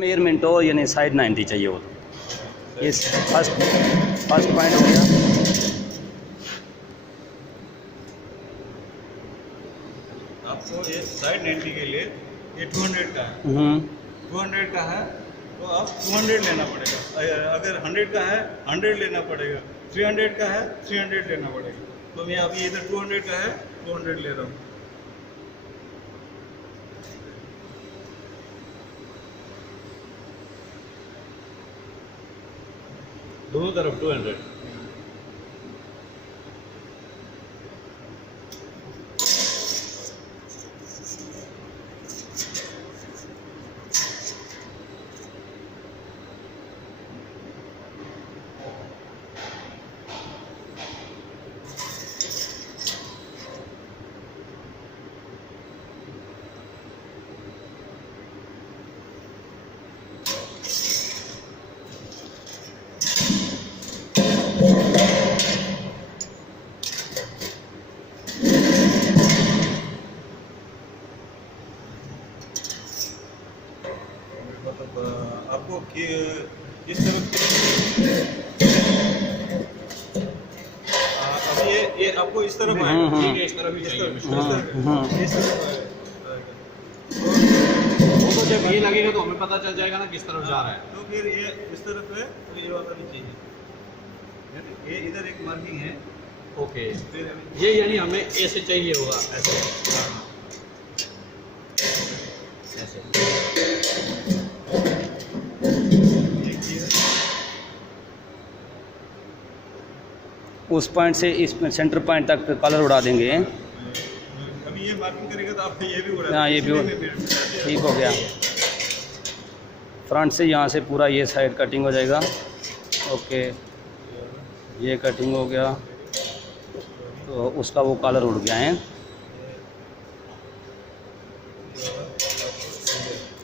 Measurement हो यानी side 90 चाहिए हो तो ये फर्स्ट पॉइंट हो गया। आपको ये साइड 90 के लिए ये 200 का है, 200 का है तो आप 200 लेना पड़ेगा। अगर 100 का है 100 लेना पड़ेगा। 300 का है 300 लेना पड़ेगा। तो मैं अभी इधर 200 का है 200 ले रहा हूँ। दोनों तरफ 200। मतलब आपको किस तरफ अभी ये आपको इस तरफ आएगा। ठीक है, इस तरफ ही चाहिए मुझको। इस तरफ आएगा। वो तो जब ये लगेगा तो हमें पता चल जाएगा ना किस तरफ जा रहा है। तो फिर ये इस तरफ है तो ये वाला भी चाहिए। ये इधर एक मार्किंग है। ओके, फिर ये यानी हमें ऐसे चाहिए होगा, ऐसे ऐसे। उस पॉइंट से इस सेंटर पॉइंट तक कलर उड़ा देंगे। अभी ये मार्किंग करेगा तो आप ये भी उड़ा हाँ, ये भी ठीक हो गया। फ्रंट से यहाँ से पूरा ये साइड कटिंग हो जाएगा। ओके, ये कटिंग हो गया तो उसका वो कलर उड़ गया है।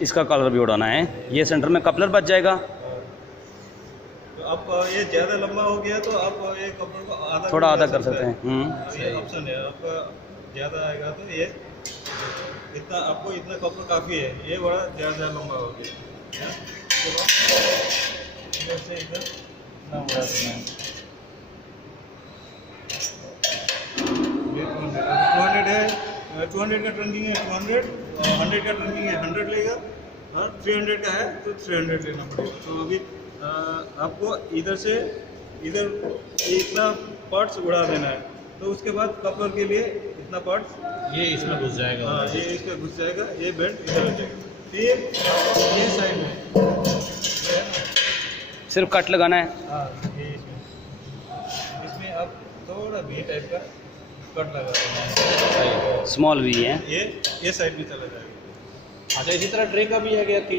इसका कलर भी उड़ाना है। ये सेंटर में कपलर बच जाएगा। तो आप ये ज़्यादा लंबा हो गया तो आप ये कपड़ों को आधा थोड़ा आधा कर सकते हैं। ये ऑप्शन है। आपका ज़्यादा आएगा तो ये इतना आपको इतना कपड़ा काफ़ी है। ये बड़ा ज़्यादा लंबा हो गया। इधर से इधर इतना बड़ा देना है। 200 है, 200 का ट्रेंडिंग है 200, 100 का ट्रेंडिंग है 100 लेगा और 300 का है तो 300 लेना पड़ेगा। तो अभी आपको इधर से इधर इतना पार्ट्स उड़ा देना है। तो उसके बाद कपलर के लिए इतना पार्ट्स ये इसमें घुस जाएगा। हाँ, ये इसमें घुस जाएगा। ये बेल्ट इधर हो जाएगा। फिर ये साइड में सिर्फ कट लगाना है। हाँ, ये इसमें आप थोड़ा भी टाइप का कट लगा देना है। स्मॉल भी है। ये साइड में चला जाएगा। अच्छा, इसी तरह ट्रे का भी है क्या? 3